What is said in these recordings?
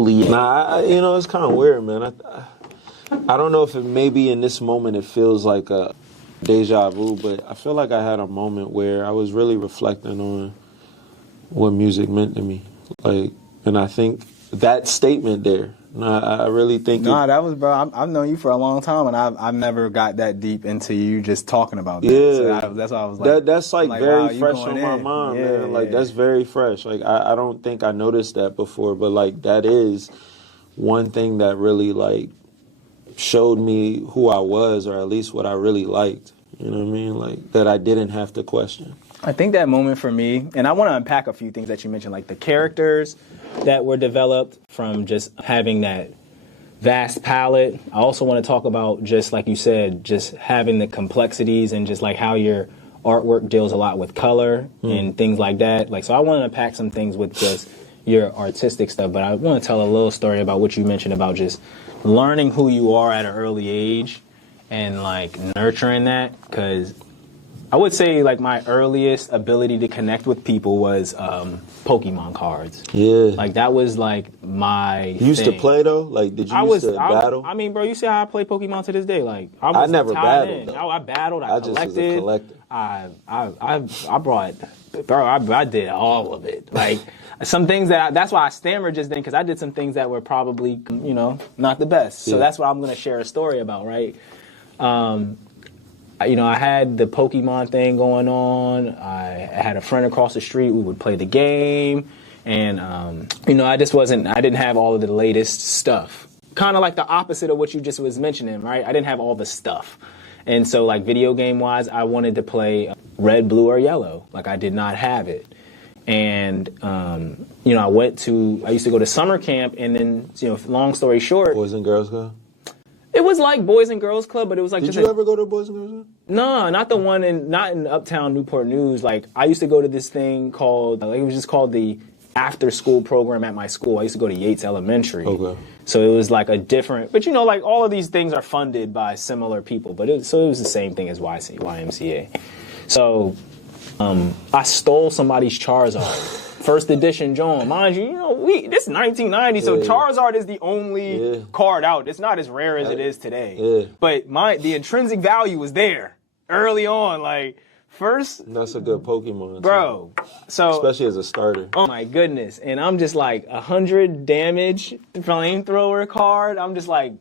fully. Nah, you know, it's kind of weird, man. I don't know if it maybe in this moment it feels like a deja vu, but I feel like I had a moment where I was really reflecting on what music meant to me. Like, and I think that statement there, I really think. That was, bro. I've known you for a long time, and I've never got that deep into you just talking about that. Yeah, so that's why I was like, that's like very wow, fresh on my mind, man. Like that's very fresh. Like I don't think I noticed that before, but like that is one thing that really like showed me who I was, or at least what I really liked. You know what I mean? Like that I didn't have to question. I think that moment for me, and I want to unpack a few things that you mentioned, like the characters that were developed from just having that vast palette. I also want to talk about, just like you said, just having the complexities and just like how your artwork deals a lot with color and things like that. Like, so I want to unpack some things with just your artistic stuff, but I want to tell a little story about what you mentioned about just learning who you are at an early age and like nurturing that, because I would say like my earliest ability to connect with people was Pokemon cards. Yeah. Like that was like my You used to play though? Like did you used to battle? I mean, bro, you see how I play Pokemon to this day. Like I never battled. I battled, I collected. Just was a collector. I brought, bro, I did all of it. Like some things that's why I stammered just then, because I did some things that were probably, you know, not the best. So that's what I'm going to share a story about, right? You know, I had the Pokemon thing going on. I had a friend across the street. We would play the game. And, you know, I didn't have all of the latest stuff. Kind of like the opposite of what you just was mentioning, right? I didn't have all the stuff. And so, like, video game-wise, I wanted to play red, blue, or yellow. Like, I did not have it. And, you know, I used to go to summer camp, and then, you know, long story short. Boys and Girls Club? It was like Boys and Girls Club, but it was like Did you ever go to Boys and Girls Club? No, not the one not in Uptown Newport News. Like I used to go to this thing called, like, it was just called the after school program at my school. I used to go to Yates Elementary. Okay. So it was like a different, but you know, like all of these things are funded by similar people, but it was the same thing as YMCA. So I stole somebody's Charizard. First edition John. Mind you, this is 1990, so Charizard is the only card out. It's not as rare as it is today. Yeah. But the intrinsic value was there early on. Like, first... That's a good Pokemon. Bro. So, especially as a starter. Oh my goodness. And I'm just like, 100 damage flamethrower card. I'm just like,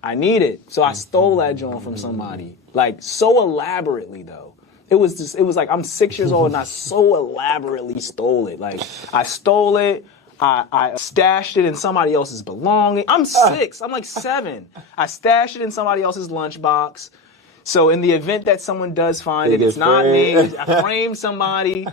I need it. So I stole that John from somebody. Like, so elaborately, though. It was like I'm 6 years old and I so elaborately stole it. Like I stole it, I stashed it in somebody else's belonging. I'm 6, I'm like 7. I stashed it in somebody else's lunchbox. So in the event that someone does find it, it's not me. I framed somebody.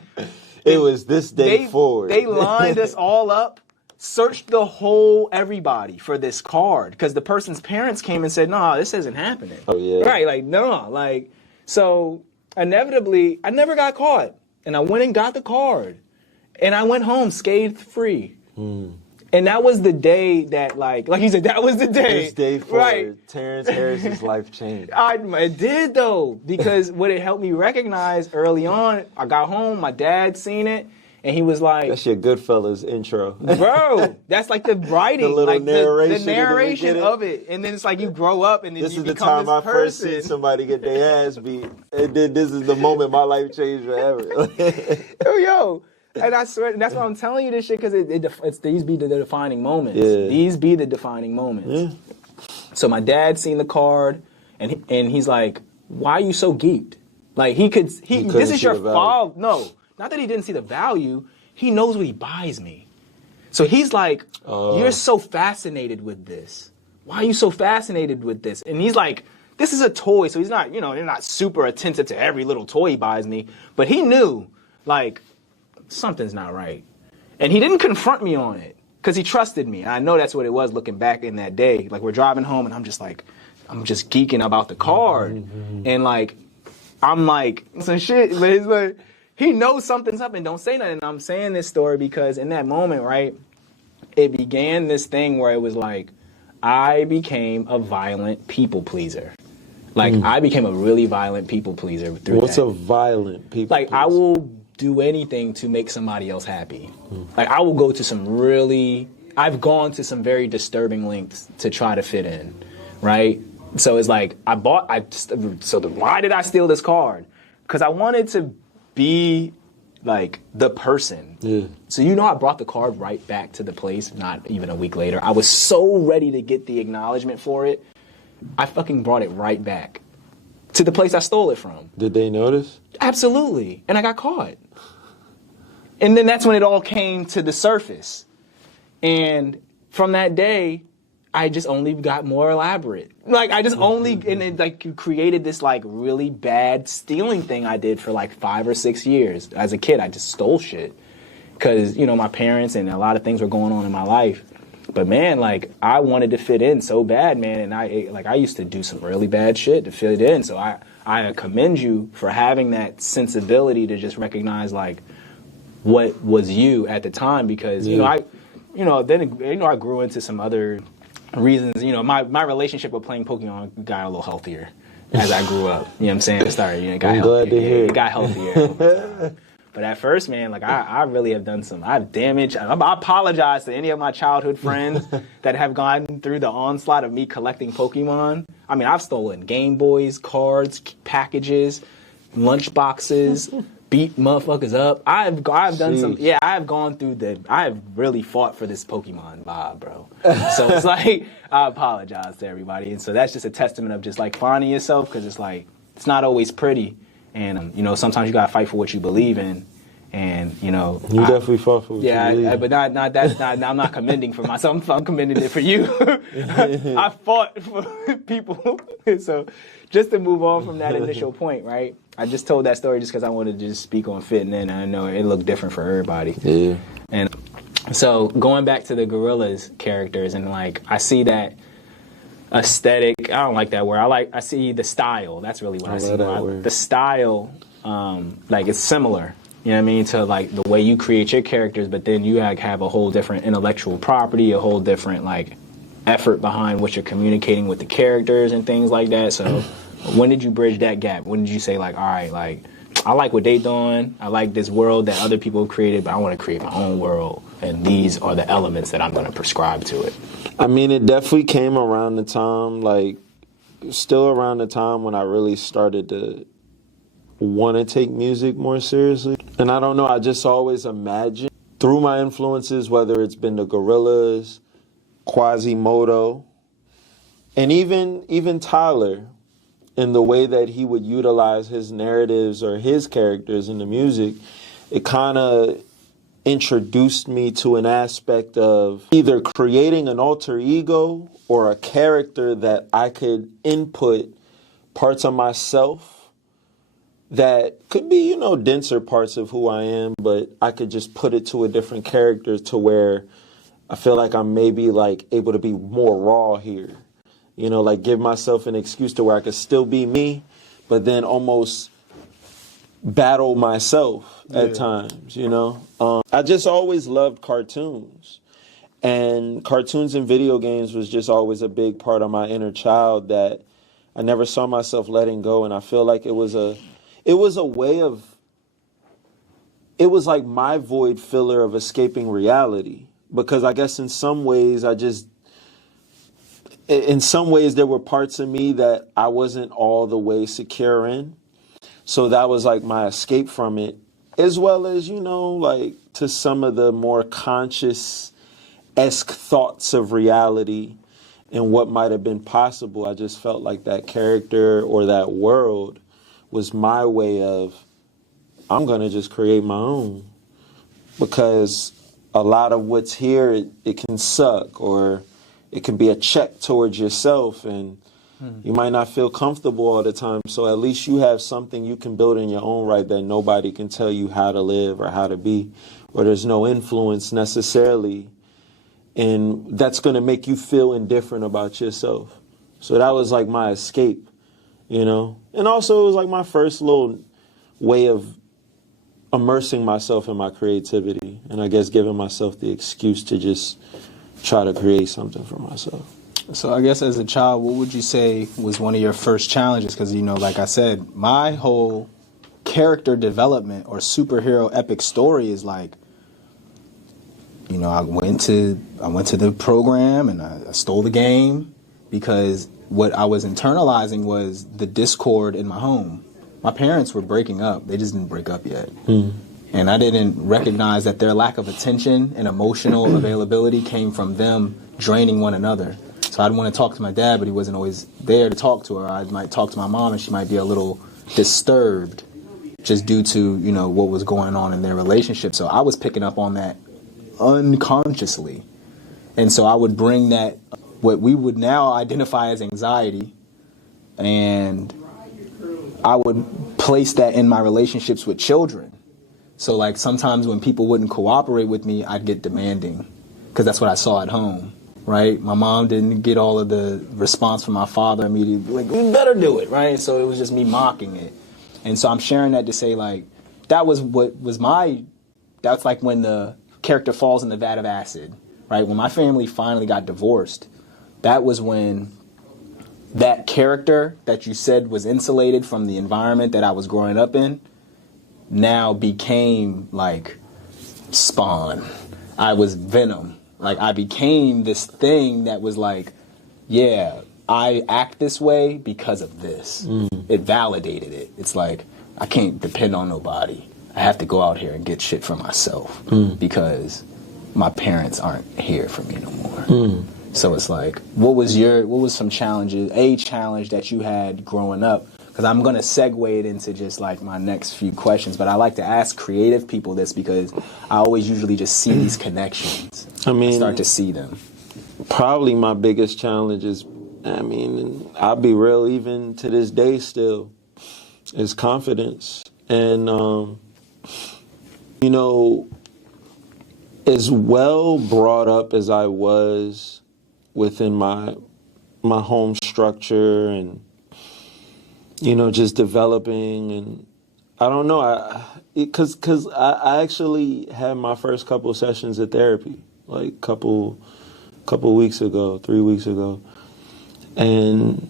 It was this day forward. They lined us all up, searched the whole everybody for this card because the person's parents came and said, "No, this isn't happening." Oh yeah. Right, like no, like so. Inevitably, I never got caught, and I went and got the card, and I went home scathed free. And that was the day that, like you said, that was the day. This day forward, right. Terrence Harris's life changed. It did though, because what it helped me recognize early on, I got home, my dad seen it, and he was like, "That's your Goodfellas intro, bro." That's like the writing, the little like narration, the narration of it, and then it's like you grow up, and then this you is the become time this I first person. seen somebody get their ass beat, and then this is the moment my life changed forever. Yo. And I swear, that's why I'm telling you this shit, because it's these be the defining moments. Yeah. These be the defining moments. Yeah. So my dad seen the card, and he's like, "Why are you so geeked?" Like this is your fault. No, not that he didn't see the value. He knows what he buys me. So he's like, "You're so fascinated with this. Why are you so fascinated with this?" And he's like, "This is a toy." So he's not, they're not super attentive to every little toy he buys me. But he knew, like, something's not right. And he didn't confront me on it because he trusted me. And I know that's what it was looking back in that day. Like, we're driving home and I'm just geeking about the card. Mm-hmm. And like, I'm like, some shit. But it's like, he knows something's up and don't say nothing. And I'm saying this story because in that moment, right, it began this thing where it was like, I became a violent people pleaser. Like, I became a really violent people pleaser through What's a violent people pleaser? Like, I will do anything to make somebody else happy. Like, I will go to some really I've gone to some very disturbing lengths to try to fit in, right? So it's like why did I steal this card? Because I wanted to be like the person. Yeah. So I brought the card right back to the place, not even a week later. I was so ready to get the acknowledgement for it. I fucking brought it right back to the place I stole it from. Did they notice? Absolutely. And I got caught. And then that's when it all came to the surface. And from that day, I just only got more elaborate. Like, I just only, and it like created this like really bad stealing thing I did for like 5 or 6 years. As a kid, I just stole shit. Because, my parents and a lot of things were going on in my life. But man, like, I wanted to fit in so bad, man. And I used to do some really bad shit to fit in. So I commend you for having that sensibility to just recognize like what was you at the time. Because, I grew into some other reasons. My relationship with playing Pokemon got a little healthier as I grew up. You know what I'm saying? It started, it got healthier. Glad to hear. It got healthier over time. But at first, man, like I really have done I've damaged. I apologize to any of my childhood friends that have gone through the onslaught of me collecting Pokemon. I mean, I've stolen Game Boys, cards, packages, lunchboxes, beat motherfuckers up. I've done some. Yeah, I've gone through I have really fought for this Pokemon vibe, bro. So it's like I apologize to everybody, and so that's just a testament of just like finding yourself, because it's like it's not always pretty. And, sometimes you got to fight for what you believe in. And, You definitely fought for what you believe in. But I'm not commending for myself. I'm commending it for you. I fought for people. So just to move on from that initial point, right? I just told that story just because I wanted to just speak on fitting in. I know it looked different for everybody. Yeah. And so going back to the Gorillaz characters, and, like, I see that aesthetic. I don't like that word. I see the style. That's really what I see. The style, like, it's similar. You know what I mean? To like the way you create your characters, but then you have a whole different intellectual property, a whole different like effort behind what you're communicating with the characters and things like that. So when did you bridge that gap? When did you say like, all right, like I like what they doing. I like this world that other people have created, but I want to create my own world, and these are the elements that I'm going to prescribe to it. I mean, it definitely came around the time, like, still around the time when I really started to want to take music more seriously. And I don't know, I just always imagined through my influences, whether it's been the Gorillaz, Quasimodo, and even Tyler, in the way that he would utilize his narratives or his characters in the music, it kind of introduced me to an aspect of either creating an alter ego or a character that I could input parts of myself that could be, denser parts of who I am, but I could just put it to a different character to where I feel like I'm maybe like able to be more raw here. Like give myself an excuse to where I could still be me, but then almost battle myself at times, I just always loved cartoons, and cartoons and video games was just always a big part of my inner child that I never saw myself letting go. And I feel like it was like my void filler of escaping reality, because I guess in some ways there were parts of me that I wasn't all the way secure in. So that was like my escape from it, as well as, like to some of the more conscious-esque thoughts of reality and what might have been possible. I just felt like that character or that world was my way of, I'm going to just create my own. Because a lot of what's here, it can suck, or it can be a check towards yourself, and you might not feel comfortable all the time. So at least you have something you can build in your own right that nobody can tell you how to live or how to be, or there's no influence necessarily. And that's going to make you feel indifferent about yourself. So that was like my escape, And also it was like my first little way of immersing myself in my creativity, and I guess giving myself the excuse to just try to create something for myself. So I guess as a child, what would you say was one of your first challenges? Because, like I said, my whole character development or superhero epic story is like, I went to the program and I stole the game because what I was internalizing was the discord in my home. My parents were breaking up. They just didn't break up yet. And I didn't recognize that their lack of attention and emotional availability came from them draining one another. So I'd want to talk to my dad, but he wasn't always there to talk to her. I might talk to my mom and she might be a little disturbed just due to, what was going on in their relationship. So I was picking up on that unconsciously. And so I would bring that, what we would now identify as anxiety, and I would place that in my relationships with children. So like sometimes when people wouldn't cooperate with me, I'd get demanding because that's what I saw at home, right? My mom didn't get all of the response from my father immediately, like, you better do it, right? So it was just me mocking it. And so I'm sharing that to say, like, that was what was that's like when the character falls in the vat of acid, right? When my family finally got divorced, that was when that character that you said was insulated from the environment that I was growing up in now became like Spawn. I was Venom. Like I became this thing that was like, yeah, I act this way because of this. It validated it. It's like, I can't depend on nobody. I have to go out here and get shit for myself because my parents aren't here for me no more. So it's like, what was some challenges, a challenge that you had growing up? Because I'm going to segue it into just like my next few questions, but I like to ask creative people this because I always usually just see these connections. I start to see them. Probably my biggest challenge is, I'll be real, even to this day still, is confidence. And, as well brought up as I was within my home structure and, just developing, and I don't know, because I actually had my first couple of sessions of therapy, like couple weeks ago, 3 weeks ago, and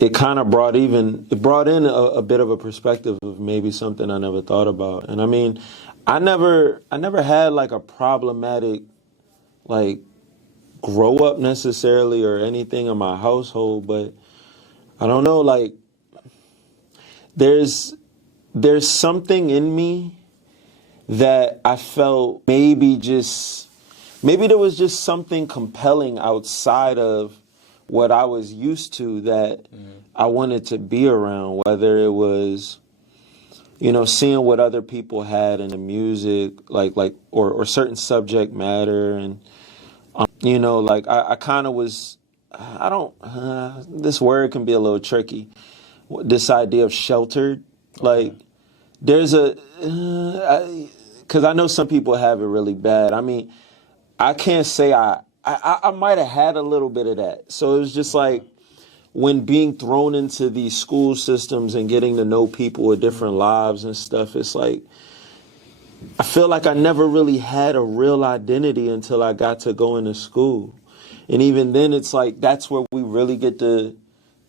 it kind of brought in a bit of a perspective of maybe something I never thought about. And I never had like a problematic like grow up necessarily or anything in my household, but I don't know, like there's something in me that I felt maybe there was just something compelling outside of what I was used to that I wanted to be around, whether it was, seeing what other people had in the music, or certain subject matter. And, I kind of was, this word can be a little tricky. This idea of sheltered, like there's because I know some people have it really bad. I can't say I might have had a little bit of that. So it was just like when being thrown into these school systems and getting to know people with different lives and stuff, it's like I feel like I never really had a real identity until I got to go into school. And even then, it's like that's where we really get to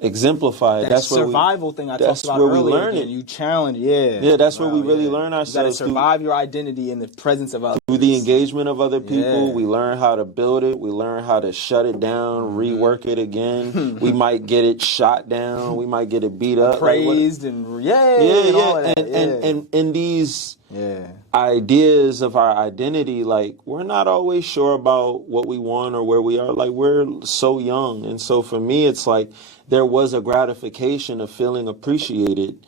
exemplify it. That's where survival thing I talked about earlier. We learn it. You challenge, that's where we really learn ourselves. You got to survive your identity in the presence of others. Through the engagement of other people, we learn how to build it. We learn how to shut it down, rework it again. We might get it shot down. We might get it beat up, praised, and all of that. And these ideas of our identity, like we're not always sure about what we want or where we are. Like we're so young, and so for me, it's like there was a gratification of feeling appreciated.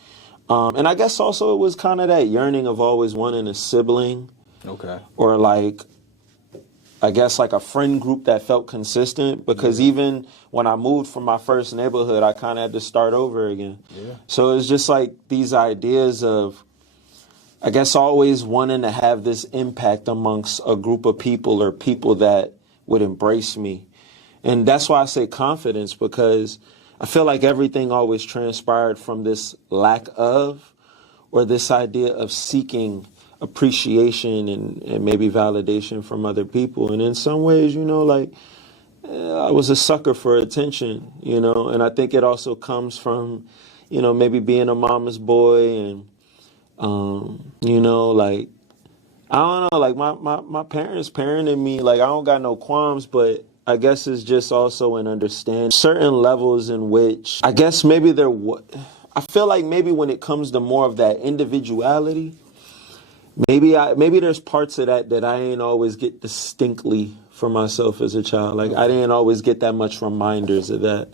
And I guess also it was kind of that yearning of always wanting a sibling. Okay. Or like, I guess like a friend group that felt consistent, because even when I moved from my first neighborhood, I kind of had to start over again. Yeah. So it's just like these ideas of, I guess, always wanting to have this impact amongst a group of people or people that would embrace me. And that's why I say confidence, because I feel like everything always transpired from this lack of, or this idea of seeking appreciation and maybe validation from other people. And in some ways, I was a sucker for attention, and I think it also comes from, maybe being a mama's boy and, I don't know, like my parents parented me, like I don't got no qualms, but I guess it's just also an understanding certain levels in which I guess maybe I feel like maybe when it comes to more of that individuality, maybe there's parts of that I ain't always get distinctly for myself as a child. Like I didn't always get that much reminders of that.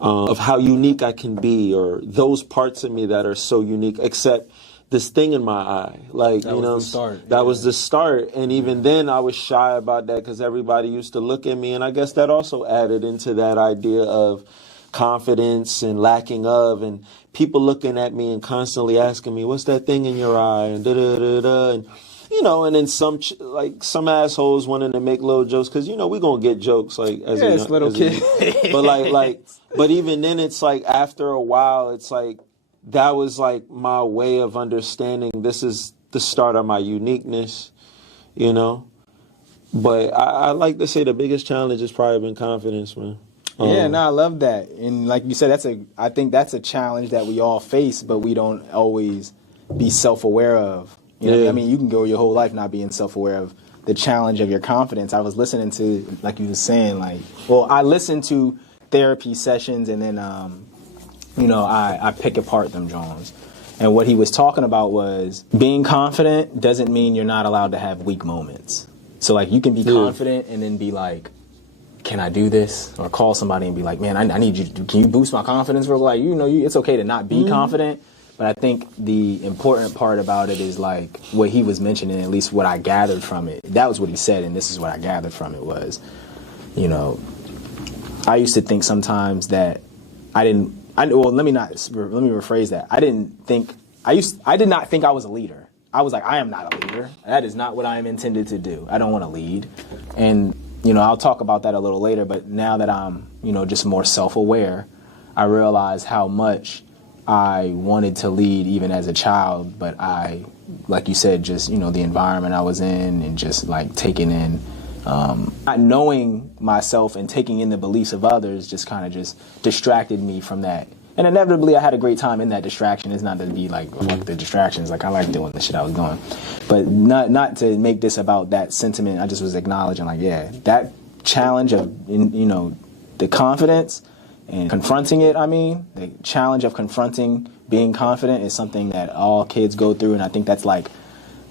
Of how unique I can be, or those parts of me that are so unique, except this thing in my eye. Like, that was the start. That was the start. And even then I was shy about that because everybody used to look at me. And I guess that also added into that idea of confidence and lacking of, and people looking at me and constantly asking me, what's that thing in your eye? And da-da-da-da. And, and then some assholes wanting to make little jokes because, we going to get jokes like as a little kid. But even then it's like after a while, it's like that was like my way of understanding this is the start of my uniqueness, But I like to say the biggest challenge has probably been confidence, man. I love that. And like you said, I think that's a challenge that we all face, but we don't always be self-aware of. You know what I mean? You can go your whole life not being self-aware of the challenge of your confidence. I was listening to, like you were saying, I listened to therapy sessions and then, I pick apart them Jones. And what he was talking about was being confident doesn't mean you're not allowed to have weak moments. So like you can be confident and then be like, can I do this? Or call somebody and be like, man, I need you can you boost my confidence real like, it's okay to not be confident. But I think the important part about it is like what he was mentioning, at least what I gathered from it. That was what he said, and this is what I gathered from it was, I used to think sometimes that let me rephrase that. I did not think I was a leader. I was like, I am not a leader. That is not what I am intended to do. I don't want to lead. And, I'll talk about that a little later, but now that I'm, just more self-aware, I realize how much I wanted to lead even as a child, but I, like you said, just, the environment I was in and just like taking in, not knowing myself and taking in the beliefs of others just kind of just distracted me from that. And inevitably I had a great time in that distraction. It's not to be like, fuck the distractions. Like I like doing the shit I was doing, but not to make this about that sentiment. I just was acknowledging like, that challenge of, the confidence and confronting it, the challenge of confronting being confident is something that all kids go through. And I think that's like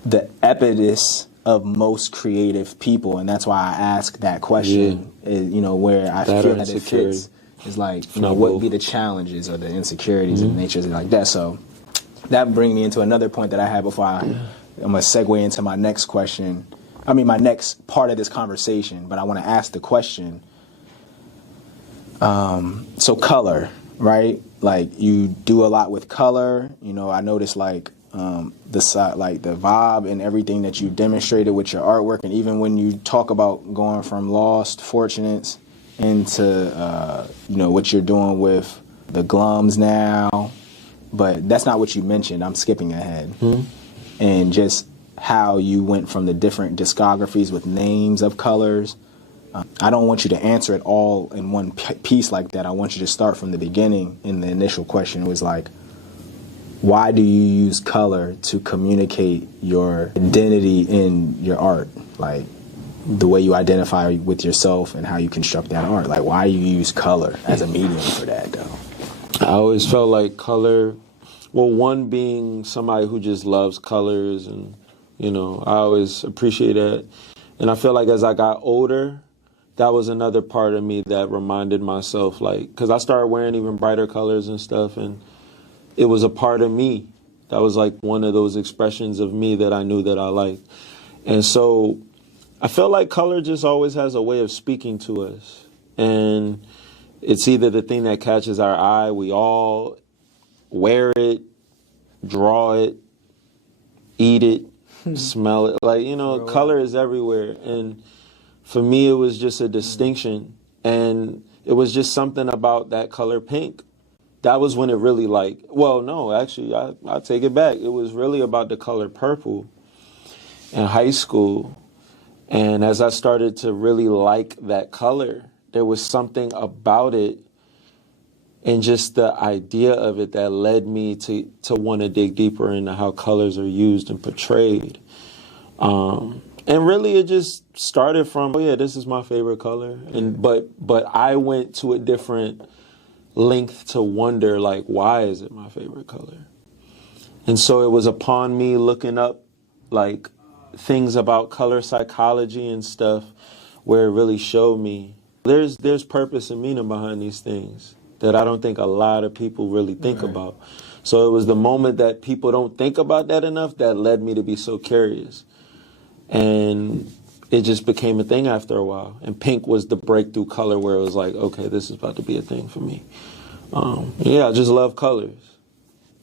the epicness of most creative people. And that's why I ask that question, where I feel that it fits is like, what would be the challenges or the insecurities of nature like that. So that brings me into another point that I had before I'm going to segue into my next question. My next part of this conversation, but I want to ask the question. So color, right? Like you do a lot with color. I noticed like the vibe and everything that you demonstrated with your artwork, and even when you talk about going from lost fortunates into what you're doing with the glums now, but that's not what you mentioned. I'm skipping ahead, and just how you went from the different discographies with names of colors. I don't want you to answer it all in one piece like that. I want you to start from the beginning. In the initial question, it was like, why do you use color to communicate your identity in your art? Like the way you identify with yourself and how you construct that art. Like why do you use color as a medium for that though? I always felt like color, one being somebody who just loves colors, and I always appreciate that. And I feel like as I got older, that was another part of me that reminded myself, like, because I started wearing even brighter colors and stuff, and it was a part of me. That was like one of those expressions of me that I knew that I liked. And so I felt like color just always has a way of speaking to us. And it's either the thing that catches our eye, we all wear it, draw it, eat it, smell it. Like, color is everywhere. And for me, it was just a distinction. And it was just something about that color pink. That was when it really I take it back. It was really about the color purple in high school. And as I started to really like that color, there was something about it and just the idea of it that led me to want to dig deeper into how colors are used and portrayed. And really, it just started from, oh yeah, this is my favorite color, and but I went to a different length to wonder, like, why is it my favorite color? And so it was upon me looking up, like, things about color psychology and stuff, where it really showed me there's purpose and meaning behind these things that I don't think a lot of people really think about. So it was the moment that people don't think about that enough that led me to be so curious. And it just became a thing after a while. And pink was the breakthrough color where it was like, okay, this is about to be a thing for me. Yeah, I just love colors.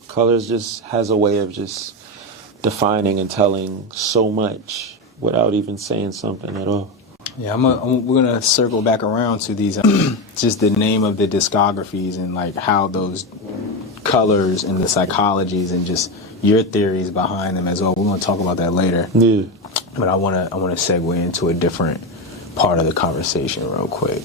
Colors just has a way of just defining and telling so much without even saying something at all. Yeah, we're gonna circle back around to these, just the name of the discographies and like how those colors and the psychologies and just your theories behind them as well. We're gonna talk about that later. Yeah. But I wanna segue into a different part of the conversation real quick.